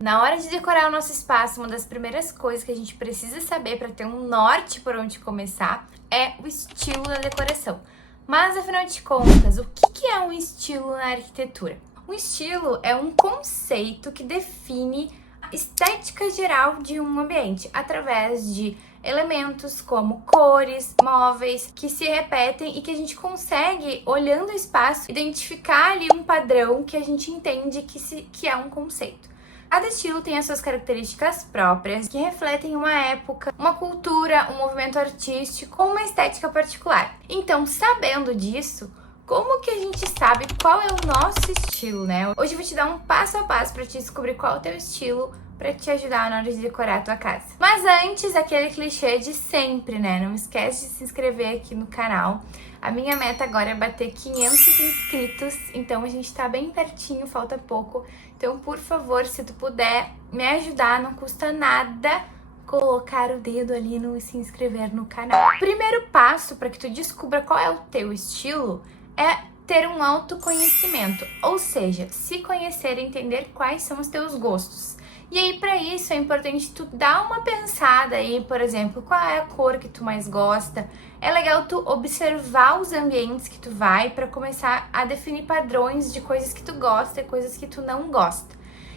Na hora de decorar o nosso espaço, uma das primeiras coisas que a gente precisa saber para ter um norte por onde começar é o estilo da decoração. Mas, afinal de contas, o que é um estilo na arquitetura? Um estilo é um conceito que define a estética geral de um ambiente através de elementos como cores, móveis que se repetem e que a gente consegue, olhando o espaço, identificar ali um padrão que a gente entende que é um conceito. Cada estilo tem as suas características próprias, que refletem uma época, uma cultura, um movimento artístico ou uma estética particular. Então, sabendo disso, como que a gente sabe qual é o nosso estilo, né? Hoje eu vou te dar um passo a passo para te descobrir qual é o teu estilo, para te ajudar na hora de decorar a tua casa. Mas antes, aquele clichê de sempre, né? Não esquece de se inscrever aqui no canal. A minha meta agora é bater 500 inscritos, então a gente tá bem pertinho, falta pouco. Então, por favor, se tu puder me ajudar, não custa nada colocar o dedo ali no se inscrever no canal. O primeiro passo para que tu descubra qual é o teu estilo é ter um autoconhecimento, ou seja, se conhecer e entender quais são os teus gostos. E aí, para isso, é importante tu dar uma pensada aí, por exemplo, qual é a cor que tu mais gosta. É legal tu observar os ambientes que tu vai para começar a definir padrões de coisas que tu gosta e coisas que tu não gosta.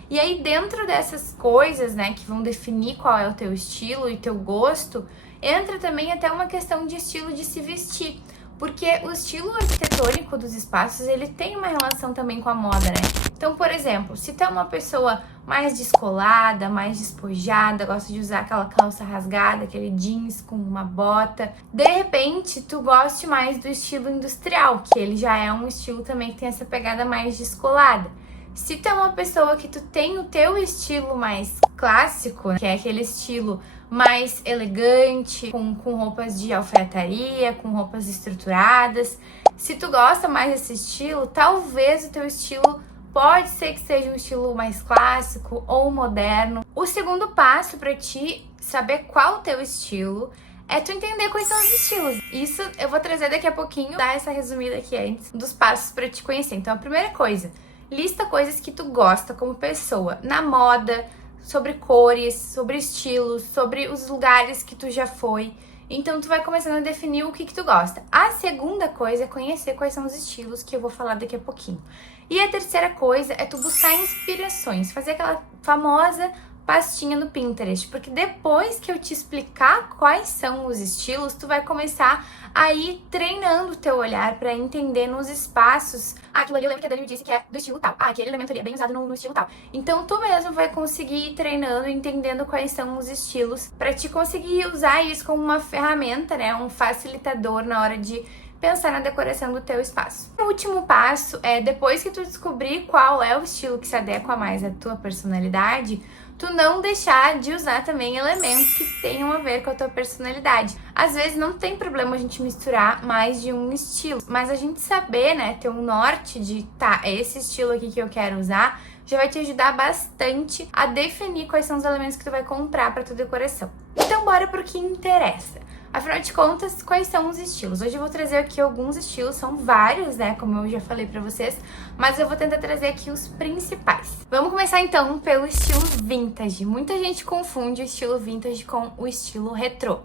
E aí, dentro dessas coisas, né, que vão definir qual é o teu estilo e teu gosto, entra também até uma questão de estilo de se vestir. Porque o estilo arquitetônico dos espaços, ele tem uma relação também com a moda, né? Então, por exemplo, se tu é uma pessoa mais descolada, mais despojada, gosta de usar aquela calça rasgada, aquele jeans com uma bota, de repente tu goste mais do estilo industrial, que ele já é um estilo também que tem essa pegada mais descolada. Se tu é uma pessoa que tu tem o teu estilo mais clássico, que é aquele estilo mais elegante, com roupas de alfaiataria, com roupas estruturadas, se tu gosta mais desse estilo, talvez o teu estilo pode ser que seja um estilo mais clássico ou moderno. O segundo passo para ti saber qual o teu estilo é tu entender quais são os estilos. Isso eu vou trazer daqui a pouquinho, dar essa resumida aqui antes dos passos para te conhecer. Então, a primeira coisa, lista coisas que tu gosta como pessoa, na moda, sobre cores, sobre estilos, sobre os lugares que tu já foi. Então, tu vai começando a definir o que tu gosta. A segunda coisa é conhecer quais são os estilos, que eu vou falar daqui a pouquinho. E a terceira coisa é tu buscar inspirações, fazer aquela famosa pastinha no Pinterest, porque depois que eu te explicar quais são os estilos, tu vai começar a ir treinando o teu olhar para entender nos espaços. Aquilo ali eu lembro que a Dani me disse que é do estilo tal. Aquele elemento ali é bem usado no estilo tal. Então tu mesmo vai conseguir ir treinando, entendendo quais são os estilos, para te conseguir usar isso como uma ferramenta, né, um facilitador na hora de pensar na decoração do teu espaço. O último passo é, depois que tu descobrir qual é o estilo que se adequa mais à tua personalidade, tu não deixar de usar também elementos que tenham a ver com a tua personalidade. Às vezes não tem problema a gente misturar mais de um estilo, mas a gente saber, né, ter um norte de, tá, é esse estilo aqui que eu quero usar, já vai te ajudar bastante a definir quais são os elementos que tu vai comprar para tua decoração. Então bora pro que interessa. Afinal de contas, quais são os estilos? Hoje eu vou trazer aqui alguns estilos, são vários, né, como eu já falei pra vocês, mas eu vou tentar trazer aqui os principais. Vamos começar então pelo estilo vintage. Muita gente confunde o estilo vintage com o estilo retrô.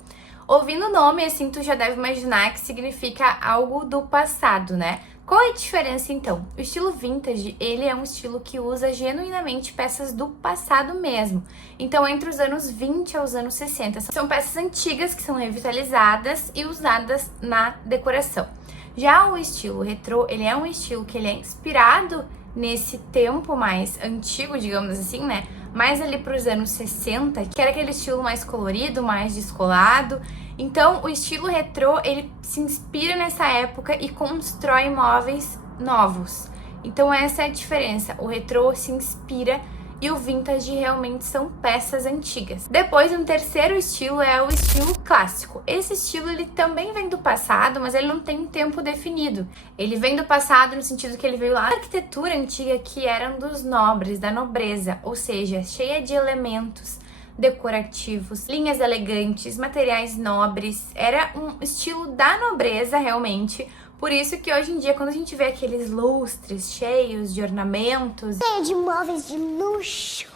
Ouvindo o nome, assim, tu já deve imaginar que significa algo do passado, né? Qual é a diferença, então? O estilo vintage, ele é um estilo que usa genuinamente peças do passado mesmo. Então, entre os anos 20 aos anos 60. São peças antigas que são revitalizadas e usadas na decoração. Já o estilo retrô, ele é um estilo que ele é inspirado nesse tempo mais antigo, digamos assim, né? Mais ali para os anos 60, que era aquele estilo mais colorido, mais descolado. Então, o estilo retrô, ele se inspira nessa época e constrói móveis novos. Então, essa é a diferença. O retrô se inspira e o vintage realmente são peças antigas. Depois, um terceiro estilo é o estilo clássico. Esse estilo, ele também vem do passado, mas ele não tem um tempo definido. Ele vem do passado no sentido que ele veio lá da arquitetura antiga, que eram dos nobres, da nobreza, ou seja, cheia de elementos decorativos, linhas elegantes, materiais nobres. Era um estilo da nobreza, realmente. Por isso que hoje em dia, quando a gente vê aqueles lustres cheios de ornamentos, cheio de móveis de luxo,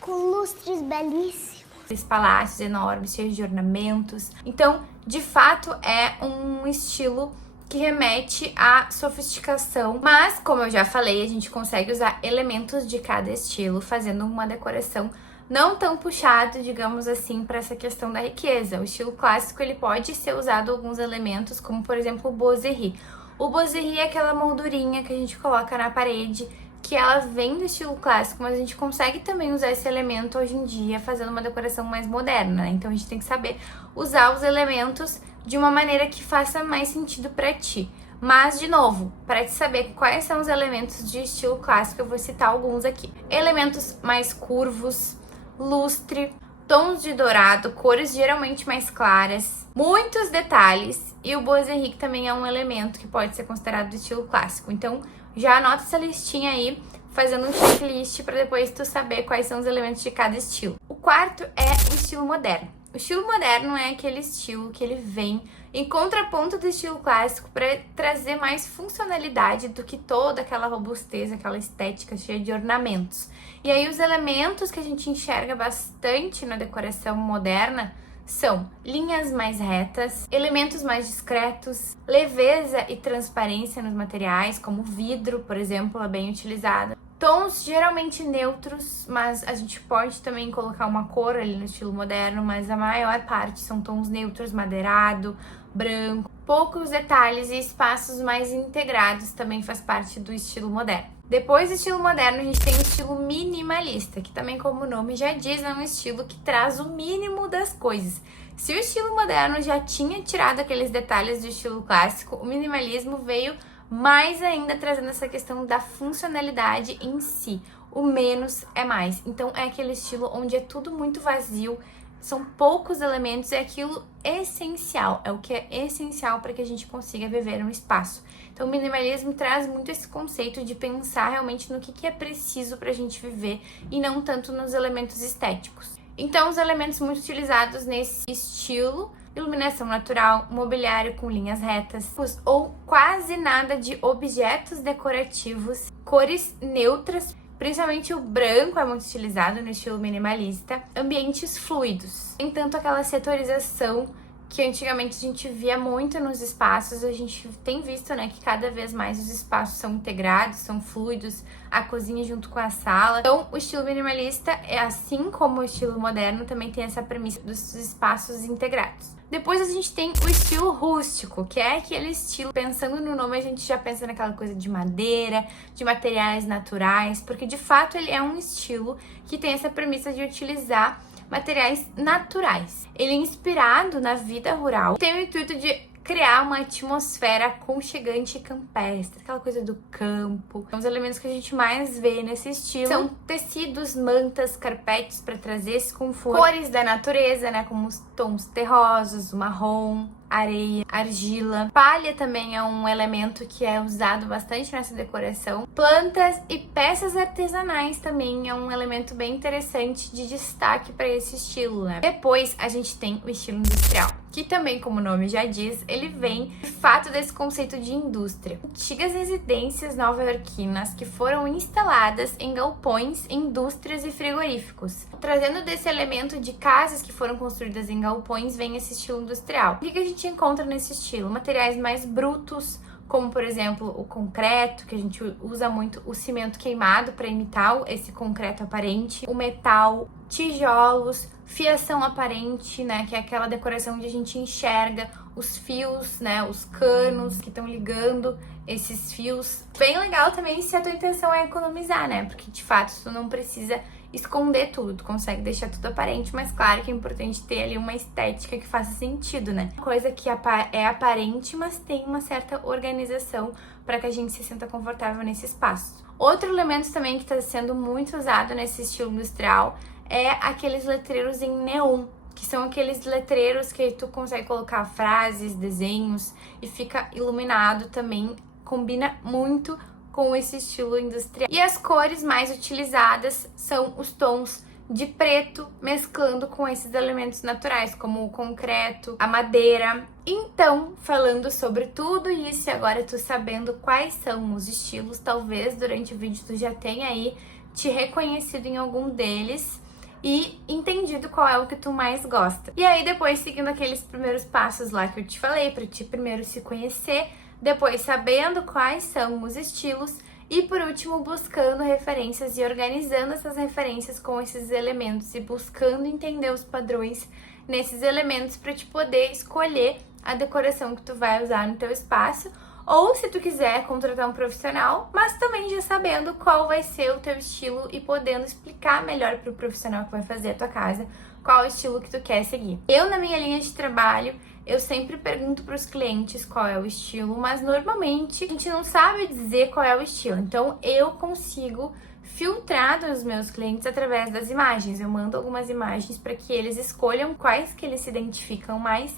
com lustres belíssimos. Esses palácios enormes, cheios de ornamentos. Então, de fato, é um estilo que remete à sofisticação, mas, como eu já falei, a gente consegue usar elementos de cada estilo, fazendo uma decoração não tão puxado, digamos assim, para essa questão da riqueza. O estilo clássico, ele pode ser usado alguns elementos, como, por exemplo, o boiserie. O boiserie é aquela moldurinha que a gente coloca na parede, que ela vem do estilo clássico, mas a gente consegue também usar esse elemento hoje em dia, fazendo uma decoração mais moderna, né? Então, a gente tem que saber usar os elementos de uma maneira que faça mais sentido para ti. Mas, de novo, para te saber quais são os elementos de estilo clássico, eu vou citar alguns aqui. Elementos mais curvos, lustre, tons de dourado, cores geralmente mais claras, muitos detalhes, e o boiserie também é um elemento que pode ser considerado do estilo clássico. Então, já anota essa listinha aí, fazendo um checklist para depois tu saber quais são os elementos de cada estilo. O quarto é o estilo moderno. O estilo moderno é aquele estilo que ele vem em contraponto do estilo clássico para trazer mais funcionalidade do que toda aquela robustez, aquela estética cheia de ornamentos. E aí os elementos que a gente enxerga bastante na decoração moderna são linhas mais retas, elementos mais discretos, leveza e transparência nos materiais, como vidro, por exemplo, é bem utilizado. Tons geralmente neutros, mas a gente pode também colocar uma cor ali no estilo moderno, mas a maior parte são tons neutros, madeirado, branco. Poucos detalhes e espaços mais integrados também faz parte do estilo moderno. Depois do estilo moderno, a gente tem o estilo minimalista, que também, como o nome já diz, é um estilo que traz o mínimo das coisas. Se o estilo moderno já tinha tirado aqueles detalhes do estilo clássico, o minimalismo veio mais ainda trazendo essa questão da funcionalidade em si. O menos é mais. Então é aquele estilo onde é tudo muito vazio, são poucos elementos, é aquilo essencial, é o que é essencial para que a gente consiga viver um espaço. Então o minimalismo traz muito esse conceito de pensar realmente no que é preciso para a gente viver e não tanto nos elementos estéticos. Então os elementos muito utilizados nesse estilo: iluminação natural, mobiliário com linhas retas ou quase nada de objetos decorativos, cores neutras, principalmente o branco é muito utilizado no estilo minimalista, ambientes fluidos. Tem tanto aquela setorização que antigamente a gente via muito nos espaços, a gente tem visto, né, que cada vez mais os espaços são integrados, são fluidos, a cozinha junto com a sala. Então, o estilo minimalista, assim como o estilo moderno, também tem essa premissa dos espaços integrados. Depois a gente tem o estilo rústico, que é aquele estilo, pensando no nome, a gente já pensa naquela coisa de madeira, de materiais naturais, porque de fato ele é um estilo que tem essa premissa de utilizar materiais naturais. Ele é inspirado na vida rural, tem o intuito de criar uma atmosfera aconchegante e campestre, aquela coisa do campo. Os elementos que a gente mais vê nesse estilo são tecidos, mantas, carpetes para trazer esse conforto, cores da natureza, né, como os tons terrosos, o marrom, areia, argila. Palha também é um elemento que é usado bastante nessa decoração. Plantas e peças artesanais também é um elemento bem interessante de destaque para esse estilo, né? Depois a gente tem o estilo industrial, que também, como o nome já diz, ele vem de fato desse conceito de indústria. Antigas residências nova-iorquinas que foram instaladas em galpões, indústrias e frigoríficos. Trazendo desse elemento de casas que foram construídas em galpões, vem esse estilo industrial. O que a gente encontra nesse estilo? Materiais mais brutos, como por exemplo o concreto, que a gente usa muito o cimento queimado para imitar esse concreto aparente, o metal, tijolos, fiação aparente, né, que é aquela decoração onde a gente enxerga os fios, né, os canos que estão ligando esses fios. Bem legal também se a tua intenção é economizar, né, porque de fato tu não precisa esconder tudo, tu consegue deixar tudo aparente, mas claro que é importante ter ali uma estética que faça sentido, né? Coisa que é aparente, mas tem uma certa organização para que a gente se sinta confortável nesse espaço. Outro elemento também que está sendo muito usado nesse estilo industrial é aqueles letreiros em neon, que são aqueles letreiros que tu consegue colocar frases, desenhos e fica iluminado também, combina muito com esse estilo industrial. E as cores mais utilizadas são os tons de preto, mesclando com esses elementos naturais, como o concreto, a madeira. Então, falando sobre tudo isso, e agora tu sabendo quais são os estilos, talvez durante o vídeo tu já tenha aí te reconhecido em algum deles. e entendido qual é o que tu mais gosta. E aí depois seguindo aqueles primeiros passos lá que eu te falei, para te primeiro se conhecer, depois sabendo quais são os estilos e por último buscando referências e organizando essas referências com esses elementos e buscando entender os padrões nesses elementos para te poder escolher a decoração que tu vai usar no teu espaço, ou se tu quiser contratar um profissional, mas também já sabendo qual vai ser o teu estilo e podendo explicar melhor para o profissional que vai fazer a tua casa qual é o estilo que tu quer seguir. Eu, na minha linha de trabalho, eu sempre pergunto para os clientes qual é o estilo, mas normalmente a gente não sabe dizer qual é o estilo. Então eu consigo filtrar dos meus clientes através das imagens. Eu mando algumas imagens para que eles escolham quais que eles se identificam mais.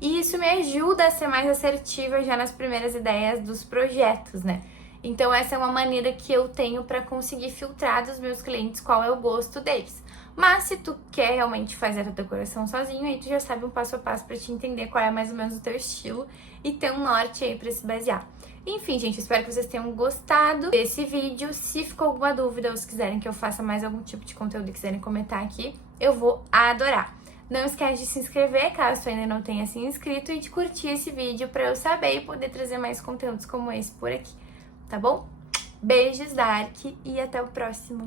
E isso me ajuda a ser mais assertiva já nas primeiras ideias dos projetos, né? Então essa é uma maneira que eu tenho para conseguir filtrar dos meus clientes qual é o gosto deles. Mas se tu quer realmente fazer a decoração sozinho, aí tu já sabe um passo a passo para te entender qual é mais ou menos o teu estilo e ter um norte aí para se basear. Enfim, gente, espero que vocês tenham gostado desse vídeo. Se ficou alguma dúvida ou se quiserem que eu faça mais algum tipo de conteúdo e quiserem comentar aqui, eu vou adorar. Não esquece de se inscrever, caso tu ainda não tenha se inscrito, e de curtir esse vídeo para eu saber e poder trazer mais conteúdos como esse por aqui, tá bom? Beijos, Dark, e até o próximo!